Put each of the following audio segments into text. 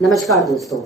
नमस्कार दोस्तों।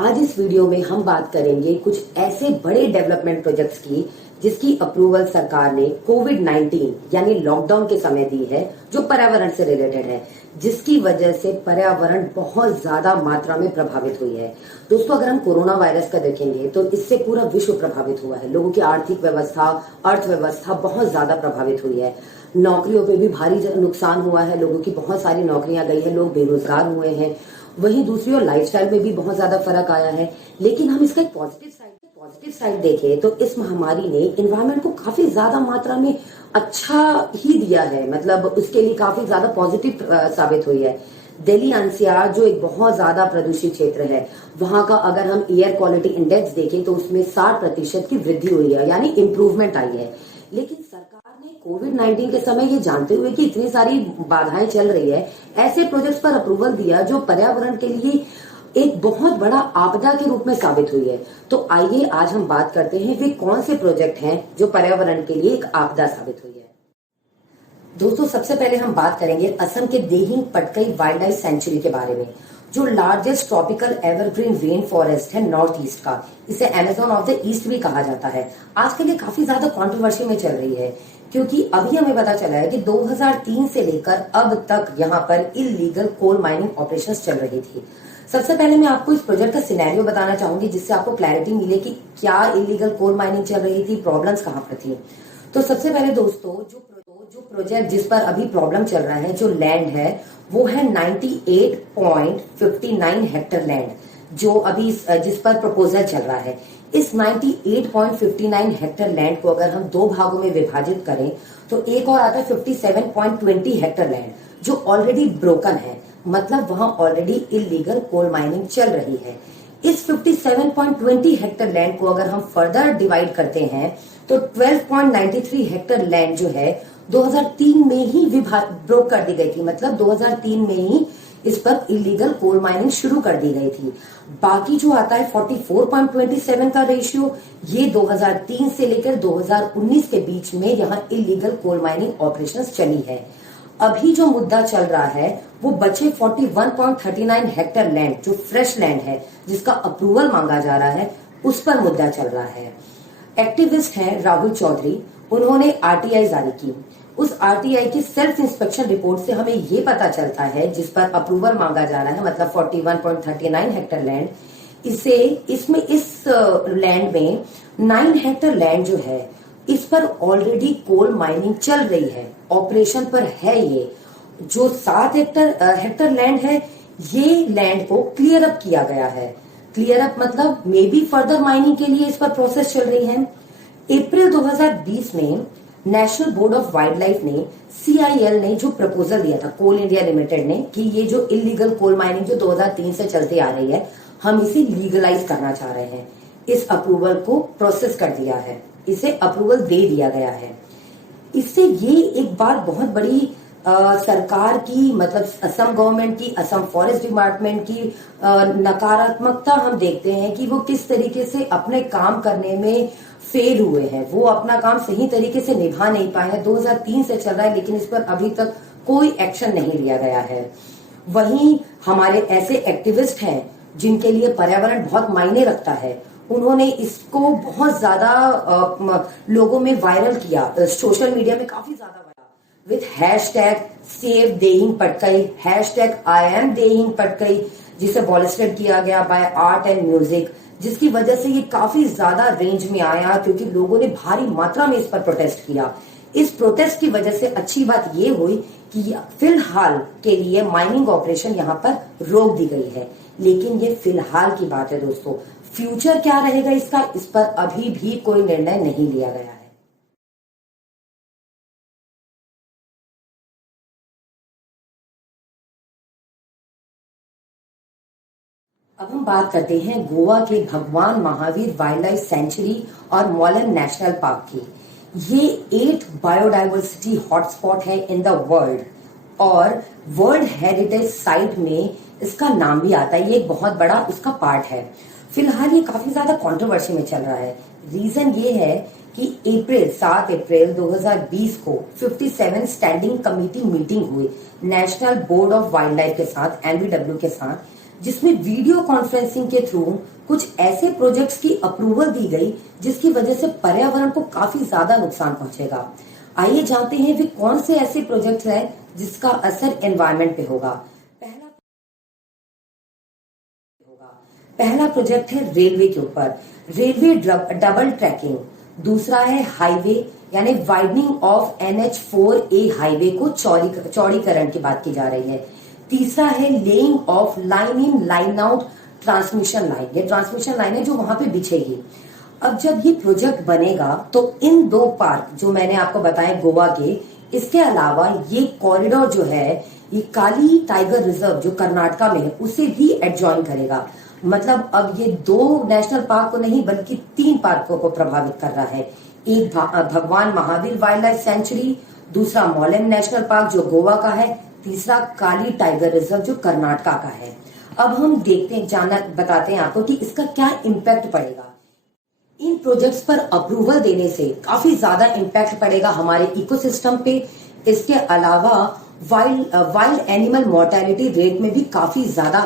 आज इस वीडियो में हम बात करेंगे कुछ ऐसे बड़े डेवलपमेंट प्रोजेक्ट्स की जिसकी अप्रूवल सरकार ने कोविड-19 यानी लॉकडाउन के समय दी है, जो पर्यावरण से रिलेटेड है, जिसकी वजह से पर्यावरण बहुत ज्यादा मात्रा में प्रभावित हुई है। दोस्तों, अगर हम कोरोना वायरस का देखेंगे तो इससे पूरा विश्व प्रभावित हुआ है। लोगों की आर्थिक व्यवस्था, अर्थव्यवस्था बहुत ज्यादा प्रभावित हुई है। नौकरियों पे भी भारी नुकसान हुआ है। लोगों की बहुत सारी नौकरियां गई है, लोग बेरोजगार हुए हैं। वहीं दूसरी ओर लाइफस्टाइल में भी बहुत ज्यादा फर्क आया है। लेकिन हम इसका एक पॉजिटिव साइड देखें तो इस महामारी ने एनवायरनमेंट को काफी ज्यादा मात्रा में अच्छा ही दिया है। मतलब उसके लिए काफी ज्यादा पॉजिटिव साबित हुई है। दिल्ली एनसीआर जो एक बहुत ज्यादा प्रदूषित क्षेत्र है, वहां का अगर हम एयर क्वालिटी इंडेक्स देखें तो उसमें 60% की वृद्धि हुई है, यानी इम्प्रूवमेंट आई है। लेकिन सरकार ने कोविड-19 के समय ये जानते हुए कि इतनी सारी बाधाएं चल रही है, ऐसे प्रोजेक्ट्स पर अप्रूवल दिया जो पर्यावरण के लिए एक बहुत बड़ा आपदा के रूप में साबित हुई है। तो आइए आज हम बात करते हैं वे कौन से प्रोजेक्ट हैं जो पर्यावरण के लिए एक आपदा साबित हुई है। दोस्तों, सबसे पहले हम बात करेंगे असम के Dehing Patkai wild life sanctuary के बारे में, जो largest tropical evergreen rain forest है नॉर्थ ईस्ट का। इसे अमेजोन ऑफ द ईस्ट भी कहा जाता है। आजकल ये काफी ज्यादा कंट्रोवर्सी में चल रही है, क्योंकि अभी हमें पता चला है कि 2003 से लेकर अब तक यहाँ पर इलीगल कोल माइनिंग ऑपरेशंस चल रही थी। सबसे पहले मैं आपको इस प्रोजेक्ट का सिनेरियो बताना चाहूंगी, जिससे आपको क्लैरिटी मिले कि क्या इलीगल कोल माइनिंग चल रही थी, प्रॉब्लम्स कहाँ पर थी। तो सबसे पहले दोस्तों, जो प्रोजेक्ट जिस पर अभी प्रॉब्लम चल रहा है, जो लैंड है, वो है 98.59 हेक्टर लैंड, जो अभी जिस पर प्रपोजल चल रहा है। इस 98.59 हेक्टर लैंड को अगर हम दो भागों में विभाजित करें तो एक और आता है 57.20 हेक्टर लैंड, जो ऑलरेडी ब्रोकन है। मतलब वहां ऑलरेडी इलीगल कोल माइनिंग चल रही है। इस 57.20 हेक्टर लैंड को अगर हम फर्दर डिवाइड करते हैं तो 12.93 हेक्टर लैंड जो है 2003 में ही ब्रोक कर दी गई थी। मतलब 2003 में ही इस पर इलीगल कोल माइनिंग शुरू कर दी गई थी। बाकी जो आता है 44.27 का रेशियो, ये 2003 से लेकर 2019 के बीच में यहाँ इलीगल कोल माइनिंग ऑपरेशंस चली है। अभी जो मुद्दा चल रहा है वो बचे 41.39 हेक्टर लैंड, जो फ्रेश लैंड है, जिसका अप्रूवल मांगा जा रहा है, उस पर मुद्दा चल रहा है। एक्टिविस्ट हैं राहुल चौधरी, उन्होंने आरटीआई जारी की। उस आरटीआई की सेल्फ इंस्पेक्शन रिपोर्ट से हमें ये पता चलता है, जिस पर अप्रूवल मांगा जा रहा है, मतलब 41.39 हेक्टर लैंड, इस लैंड में 9 हेक्टर लैंड जो है, इस पर ऑलरेडी कोल माइनिंग चल रही है, ऑपरेशन पर है। ये जो 7 हेक्टर लैंड है, ये लैंड को क्लियर अप किया गया है। क्लियर अप मतलब मे बी फर्दर माइनिंग के लिए इस पर प्रोसेस चल रही है। अप्रैल 2020 में national board of wild life ने, CIL ने जो प्रपोजल दिया था, कोल इंडिया लिमिटेड ने, कि ये जो इलीगल कोल माइनिंग जो 2003 से चलती आ रही है, हम इसे लीगलाइज करना चाह रहे हैं। इस अप्रूवल को प्रोसेस कर दिया है, इसे अप्रूवल दे दिया गया है। इससे ये एक बात बहुत बड़ी सरकार की, मतलब असम गवर्नमेंट की, असम फॉरेस्ट डिपार्टमेंट की नकारात्मकता हम देखते हैं कि वो किस तरीके से अपने काम करने में फेल हुए हैं। वो अपना काम सही तरीके से निभा नहीं पाए हैं। 2003 से चल रहा है, लेकिन इस पर अभी तक कोई एक्शन नहीं लिया गया है। वहीं हमारे ऐसे एक्टिविस्ट हैं जिनके लिए पर्यावरण बहुत मायने रखता है, उन्होंने इसको बहुत ज्यादा लोगों में वायरल किया, सोशल मीडिया में काफी ज्यादा viral, with #Save Dehing Patkai, #IAM Dehing Patkai, जिसे वॉलिस्टेड किया गया बाय आर्ट एंड म्यूजिक, जिसकी वजह से ये काफी ज्यादा रेंज में आया, क्योंकि लोगों ने भारी मात्रा में इस पर प्रोटेस्ट किया। इस प्रोटेस्ट की वजह से अच्छी बात ये हुई कि फिलहाल के लिए माइनिंग ऑपरेशन यहाँ पर रोक दी गई है। लेकिन ये फिलहाल की बात है दोस्तों, फ्यूचर क्या रहेगा इसका, इस पर अभी भी कोई निर्णय नहीं लिया गया है। अब हम बात करते हैं गोवा के भगवान महावीर वाइल्ड लाइफ सेंचुरी और मॉलन नेशनल पार्क की। ये 8 बायोडाइवर्सिटी हॉटस्पॉट है इन द वर्ल्ड, और वर्ल्ड हेरिटेज साइट में इसका नाम भी आता है। ये एक बहुत बड़ा उसका पार्ट है। फिलहाल ये काफी ज्यादा कंट्रोवर्सी में चल रहा है। रीजन ये है कि 7 अप्रैल 2020 को 57 स्टैंडिंग कमेटी मीटिंग हुई national board of wild life के साथ, NBW के साथ, जिसमें वीडियो कॉन्फ्रेंसिंग के थ्रू कुछ ऐसे प्रोजेक्ट्स की अप्रूवल दी गई जिसकी वजह से पर्यावरण को काफी ज्यादा नुकसान पहुंचेगा। आइए जानते हैं वे कौन से ऐसे प्रोजेक्ट्स हैं जिसका असर एनवायरनमेंट पे होगा। पहला प्रोजेक्ट है रेलवे के ऊपर, रेलवे डबल ट्रैकिंग। दूसरा है हाईवे यानी वाइडनिंग ऑफ NH4A हाईवे को चौड़ीकरण की बात की जा रही है। तीसरा है laying of line in line out transmission line, ये ट्रांसमिशन लाइन है जो वहां पे बिछेगी। अब जब ये प्रोजेक्ट बनेगा तो इन दो पार्क जो मैंने आपको बताए गोवा के, इसके अलावा ये कॉरिडोर जो है ये काली टाइगर रिजर्व जो कर्नाटका में है उसे भी एडजॉइन करेगा। मतलब अब ये 2 नेशनल पार्क को नहीं बल्कि 3 पार्कों को प्रभावित कर रहा है। एक भगवान महावीर वाइल्ड लाइफ सेंचुरी, दूसरा मोलेम नेशनल पार्क जो गोवा का है, तीसरा काली टाइगर रिजर्व जो कर्नाटका का है। अब हम देखते हैं, बताते हैं आपको कि इसका क्या इम्पैक्ट पड़ेगा। इन प्रोजेक्ट्स पर अप्रूवल देने से काफी ज्यादा इम्पैक्ट पड़ेगा हमारे इकोसिस्टम पे। इसके अलावा वाइल्ड एनिमल मोर्टेलिटी रेट में भी काफी ज्यादा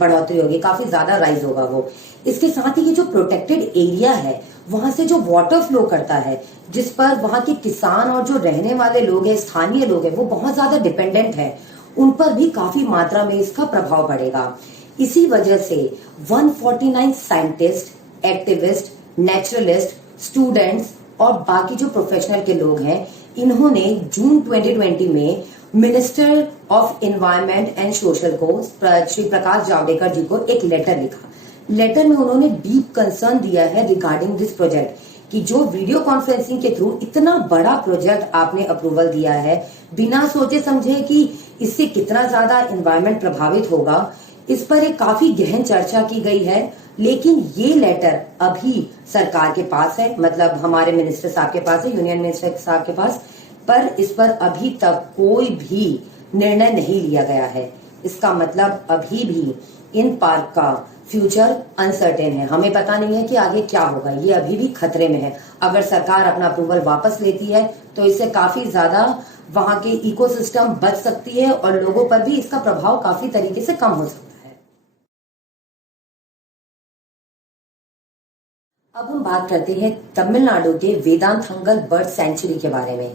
बढ़ोतरी होगी, काफी ज्यादा राइज होगा वो। इसके साथ ही ये जो प्रोटेक्टेड एरिया है वहां से जो वाटर फ्लो करता है, जिस पर वहां के किसान और जो रहने वाले लोग हैं, स्थानीय लोग हैं, वो बहुत ज्यादा डिपेंडेंट है, उन पर भी काफी मात्रा में इसका प्रभाव पड़ेगा। इसी वजह से 149 साइंटिस्ट, एक्टिविस्ट, नेचुरलिस्ट, स्टूडेंट्स और बाकी जो प्रोफेशनल के लोग हैं, इन्होंने जून 2020 में minister of environment and social को श्री प्रकाश जावड़ेकर जी को एक लेटर लिखा। लेटर में उन्होंने डीप कंसर्न दिया है रिगार्डिंग दिस प्रोजेक्ट कि जो वीडियो कॉन्फ्रेंसिंग के थ्रू इतना बड़ा प्रोजेक्ट आपने अप्रूवल दिया है बिना सोचे समझे कि इससे कितना ज्यादा एनवायरनमेंट प्रभावित होगा, इस पर एक काफी गहन चर्चा की गई है। लेकिन ये लेटर अभी सरकार के पास है, मतलब हमारे मिनिस्टर साहब के पास है, यूनियन मिनिस्टर साहब के पास, पर इस पर अभी तक कोई भी निर्णय नहीं लिया गया है। इसका मतलब अभी भी इन पार्क का फ्यूचर अनसर्टेन है। हमें पता नहीं है कि आगे क्या होगा, ये अभी भी खतरे में है। अगर सरकार अपना अप्रूवल वापस लेती है तो इससे काफी ज्यादा वहां के इकोसिस्टम बच सकती है और लोगों पर भी इसका प्रभाव काफी तरीके से कम हो सकता है। अब हम बात करते हैं तमिलनाडु के वेदांतंगल बर्ड सेंचुरी के बारे में।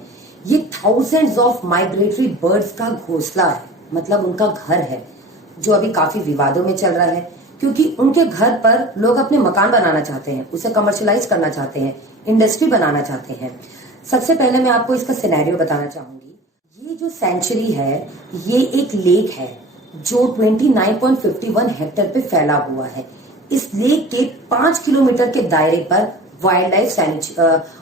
ये थाउजेंड्स ऑफ माइग्रेटरी बर्ड्स का घोंसला है, मतलब उनका घर है, जो अभी काफी विवादों में चल रहा है क्योंकि उनके घर पर लोग अपने मकान बनाना चाहते हैं, उसे कमर्शियलाइज करना चाहते हैं, इंडस्ट्री बनाना चाहते हैं। सबसे पहले मैं आपको इसका सिनेरियो बताना चाहूंगी। ये जो सेंचुरी है ये एक लेक है जो 29.51 हेक्टेयर पे फैला हुआ है। इस लेक के 5 किलोमीटर के दायरे पर वाइल्ड लाइफ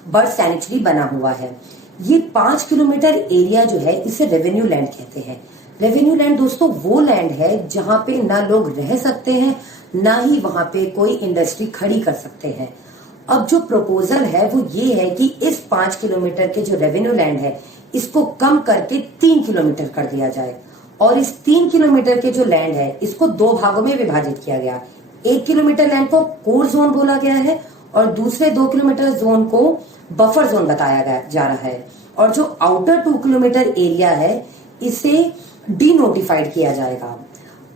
बर्ड सैंक्चुरी बना हुआ है। ये 5 किलोमीटर एरिया जो है इसे रेवेन्यू लैंड कहते हैं। रेवेन्यू लैंड दोस्तों वो लैंड है जहां पे ना लोग रह सकते हैं, ना ही वहां पे कोई इंडस्ट्री खड़ी कर सकते हैं। अब जो प्रपोजल है वो ये है कि इस 5 किलोमीटर के जो रेवेन्यू लैंड है इसको कम करके 3 किलोमीटर कर दिया जाए और इस 3 किलोमीटर के जो लैंड है इसको 2 भागों में विभाजित किया गया। 1 किलोमीटर लैंड को कोर जोन बोला गया है और दूसरे 2 किलोमीटर जोन को बफर जोन बताया गया जा रहा है और जो आउटर 2 किलोमीटर एरिया है इसे डीनोटिफाइड किया जाएगा।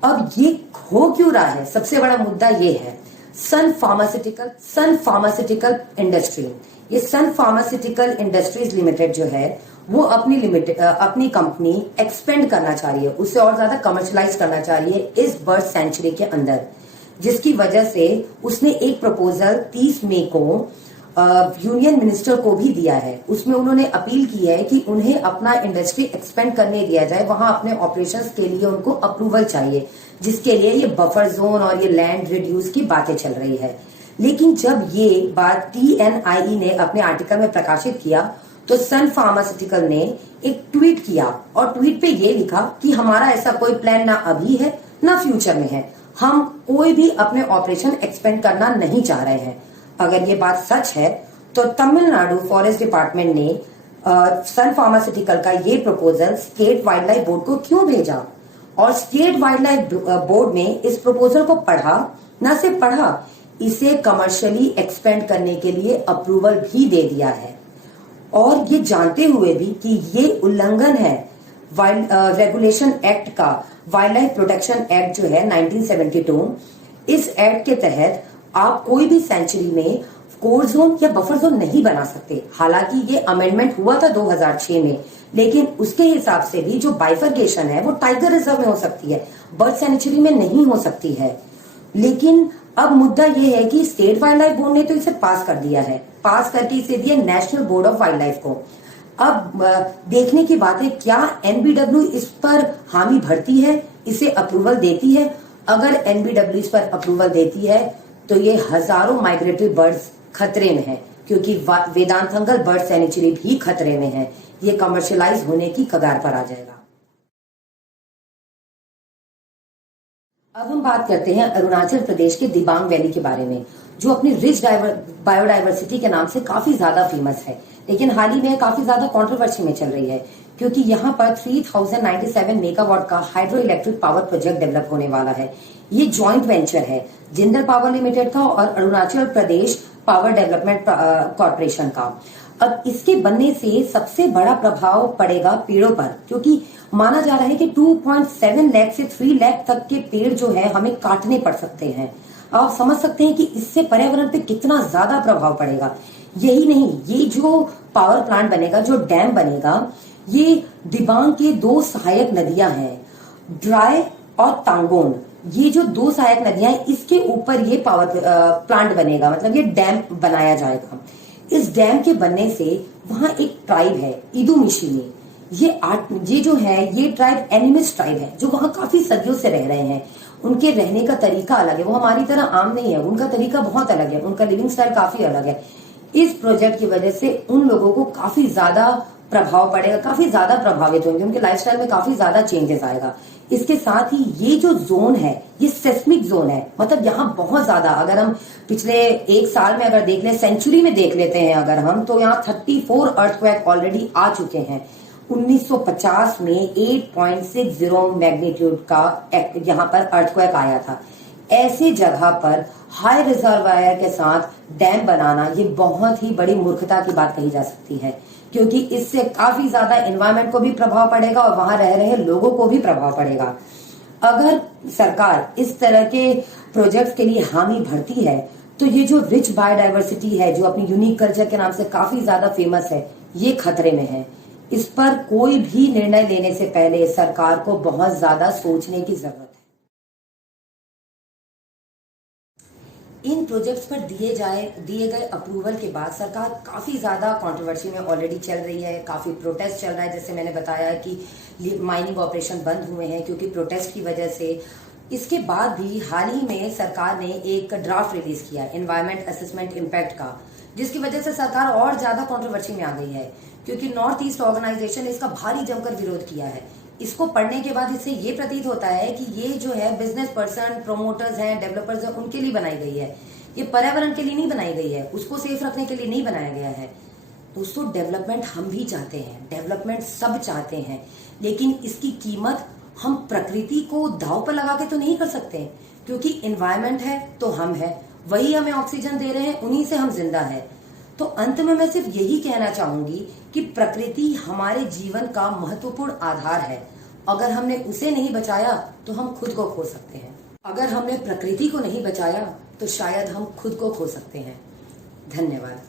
अब ये हो क्यों रहा है, सबसे बड़ा मुद्दा ये है सन फार्मास्यूटिकल इंडस्ट्री। ये सन फार्मास्यूटिकल इंडस्ट्रीज लिमिटेड जो है वो अपनी कंपनी एक्सपेंड करना चाह रही है, उससे और ज्यादा कमर्शलाइज करना चाह रही है इस बर्ड सेंचुरी के अंदर, जिसकी वजह से उसने एक प्रपोजल 30 मई को यूनियन मिनिस्टर को भी दिया है। उसमें उन्होंने अपील की है कि उन्हें अपना इंडस्ट्री एक्सपेंड करने दिया जाए, वहां अपने ऑपरेशंस के लिए उनको अप्रूवल चाहिए, जिसके लिए ये बफर जोन और ये लैंड रिड्यूस की बातें चल रही है। लेकिन जब ये बात TNIE ने अपने आर्टिकल में प्रकाशित किया तो सन फार्मास्यूटिकल ने एक ट्वीट किया और ट्वीट पे ये लिखा कि हमारा ऐसा कोई प्लान ना अभी है ना फ्यूचर में है, हम कोई भी अपने ऑपरेशन एक्सपेंड करना नहीं चाह रहे हैं। अगर ये बात सच है तो तमिलनाडु फॉरेस्ट डिपार्टमेंट ने सन फार्मास्यूटिकल का ये proposal state wild life board को क्यों भेजा और स्टेट वाइल्ड लाइफ बोर्ड ने इस प्रपोजल को पढ़ा, न सिर्फ पढ़ा, इसे कमर्शियली एक्सपेंड करने के लिए अप्रूवल भी दे दिया है। और ये जानते हुए भी कि ये उल्लंघन है रेगुलेशन एक्ट का वाइल्ड लाइफ प्रोटेक्शन एक्ट जो है 1972, इस एक्ट के तहत आप कोई भी सेंचुरी में कोर जोन या बफर जोन नहीं बना सकते। हालांकि ये अमेंडमेंट हुआ था 2006 में, लेकिन उसके हिसाब से भी जो बाइफर्केशन है वो टाइगर रिजर्व में हो सकती है, बर्ड सेंचुरी में नहीं हो सकती है। लेकिन अब मुद्दा ये है कि स्टेट वाइल्ड लाइफ बोर्ड ने तो इसे पास कर दिया है, पास करके इसे दिया national board of wild life को। अब देखने की बात है क्या एनबीडब्ल्यू इस पर हामी भरती है, इसे अप्रूवल देती है। अगर एनबीडब्ल्यू इस पर अप्रूवल देती है तो ये हजारों माइग्रेटरी बर्ड्स खतरे में है, क्योंकि वेदांतंगल बर्ड सेंचुरी भी खतरे में है। ये कमर्शियलाइज होने की कगार पर आ जाएगा। अब हम बात करते हैं अरुणाचल प्रदेश के दिबांग वैली के बारे में, जो अपनी रिच बायोडाइवर्सिटी के नाम से काफी ज्यादा फेमस है, लेकिन हाल ही में काफी ज्यादा कंट्रोवर्सी में चल रही है, क्योंकि यहाँ पर 3097 मेगावाट का hydro electric power project develop होने वाला है। ये जॉइंट वेंचर है जिंदल पावर लिमिटेड का और Arunachal Pradesh power development corporation का। अब इसके बनने से सबसे बड़ा प्रभाव पड़ेगा पेड़ों पर, क्योंकि माना जा रहा है कि 2.7 लाख से 3 लाख तक के पेड़ जो है हमें काटने पड़ सकते हैं। आप समझ सकते हैं कि इससे पर्यावरण पे कितना ज्यादा प्रभाव पड़ेगा। यही नहीं, ये जो पावर प्लांट बनेगा, जो डैम बनेगा, ये दिबांग के 2 सहायक नदियां हैं, ड्राई और तांगोन। ये जो 2 सहायक नदियां हैं, इसके ऊपर ये पावर प्लांट बनेगा, मतलब ये डैम बनाया जाएगा। इस डैम के बनने से वहां एक ट्राइब है इदुमिशिमी, ये जो है ये ट्राइब एनिमिस्ट ट्राइब है, जो वहां काफी सदियों से रह रहे हैं। उनके रहने का तरीका अलग है, वो हमारी तरह आम नहीं है, उनका तरीका बहुत अलग है, उनका लिविंग स्टाइल काफी अलग है। इस प्रोजेक्ट की वजह से उन लोगों को काफी ज्यादा प्रभाव पड़ेगा, काफी ज्यादा प्रभावित होंगे, उनके लाइफस्टाइल में काफी ज्यादा चेंजेस आएगा। इसके साथ ही ये जो जोन है ये सेस्मिक जोन है, मतलब यहाँ बहुत ज्यादा, अगर हम पिछले 1 साल में अगर देख ले, सेंचुरी में देख लेते हैं अगर हम, तो यहाँ 34 अर्थक्वेक ऑलरेडी आ चुके हैं। 1950 में 8.60 मैग्नीट्यूड का यहाँ पर अर्थक्वेक आया था। ऐसे जगह पर हाई रिजर्वायर के साथ डैम बनाना ये बहुत ही बड़ी मूर्खता की बात कही जा सकती है, क्योंकि इससे काफी ज्यादा एनवायरमेंट को भी प्रभाव पड़ेगा और वहां रह रहे लोगों को भी प्रभाव पड़ेगा। अगर सरकार इस तरह के प्रोजेक्ट्स के लिए हामी भरती है तो ये जो रिच बायोडाइवर्सिटी है, जो अपनी यूनिक कल्चर के नाम से काफी ज्यादा फेमस है, ये खतरे में है। इस पर कोई भी निर्णय लेने से पहले सरकार को बहुत ज्यादा सोचने की जरूरत है। इन प्रोजेक्ट्स पर दिए गए अप्रूवल के बाद सरकार काफी ज्यादा कंट्रोवर्सी में ऑलरेडी चल रही है, काफी प्रोटेस्ट चल रहा है। जैसे मैंने बताया कि माइनिंग ऑपरेशन बंद हुए हैं क्योंकि प्रोटेस्ट की वजह से। इसके बाद भी हाल ही में सरकार ने एक ड्राफ्ट रिलीज किया एनवायरमेंट असेसमेंट इम्पैक्ट का, जिसकी वजह से सरकार और ज्यादा कंट्रोवर्सी में आ गई है, क्योंकि नॉर्थ ईस्ट ऑर्गेनाइजेशन ने इसका भारी जमकर विरोध किया है। इसको पढ़ने के बाद इससे ये प्रतीत होता है कि ये जो है बिजनेस पर्सन, प्रोमोटर्स हैं, डेवलपर्स हैं, उनके लिए बनाई गई है। ये पर्यावरण के लिए नहीं बनाई गई है, उसको सेफ रखने के लिए नहीं बनाया गया है। दोस्तों, डेवलपमेंट हम भी चाहते हैं, डेवलपमेंट सब चाहते हैं, लेकिन इसकी कीमत हम प्रकृति को दांव पर लगा के तो नहीं कर सकते, क्योंकि एनवायरमेंट है तो हम है, वही हमें ऑक्सीजन दे रहे हैं, उन्हीं से हम जिंदा है। तो अंत में मैं सिर्फ यही कहना चाहूंगी कि प्रकृति हमारे जीवन का महत्वपूर्ण आधार है। अगर हमने उसे नहीं बचाया तो हम खुद को खो सकते हैं। अगर हमने प्रकृति को नहीं बचाया तो शायद हम खुद को खो सकते हैं। धन्यवाद।